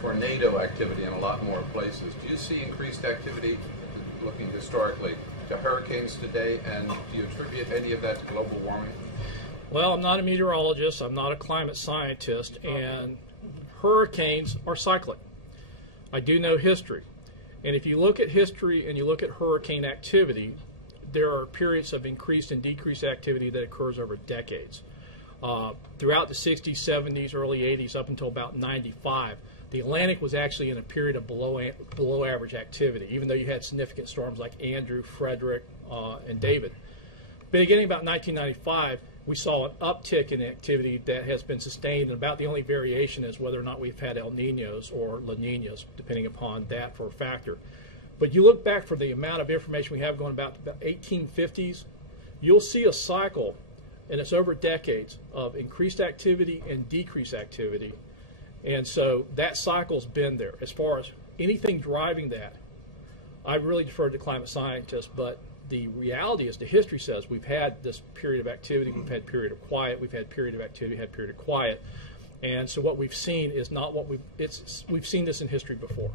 tornado activity in a lot more places. Do you see increased activity, looking historically, to hurricanes today, and do you attribute any of that to global warming? Well, I'm not a meteorologist, I'm not a climate scientist, and hurricanes are cyclic. I do know history. And if you look at history and you look at hurricane activity, there are periods of increased and decreased activity that occurs over decades. Throughout the 60s, 70s, early 80s, up until about 95, the Atlantic was actually in a period of below average activity, even though you had significant storms like Andrew, Frederick, and David. Beginning about 1995, we saw an uptick in activity that has been sustained, and about the only variation is whether or not we've had El Niños or La Niñas, depending upon that for a factor. But you look back for the amount of information we have going back to the 1850s, you'll see a cycle, and it's over decades, of increased activity and decreased activity. And so that cycle's been there. As far as anything driving that, I really defer to climate scientists, but the reality is, the history says we've had this period of activity, we've had period of quiet, we've had period of activity, had period of quiet. And so what we've seen is not what we've seen this in history before.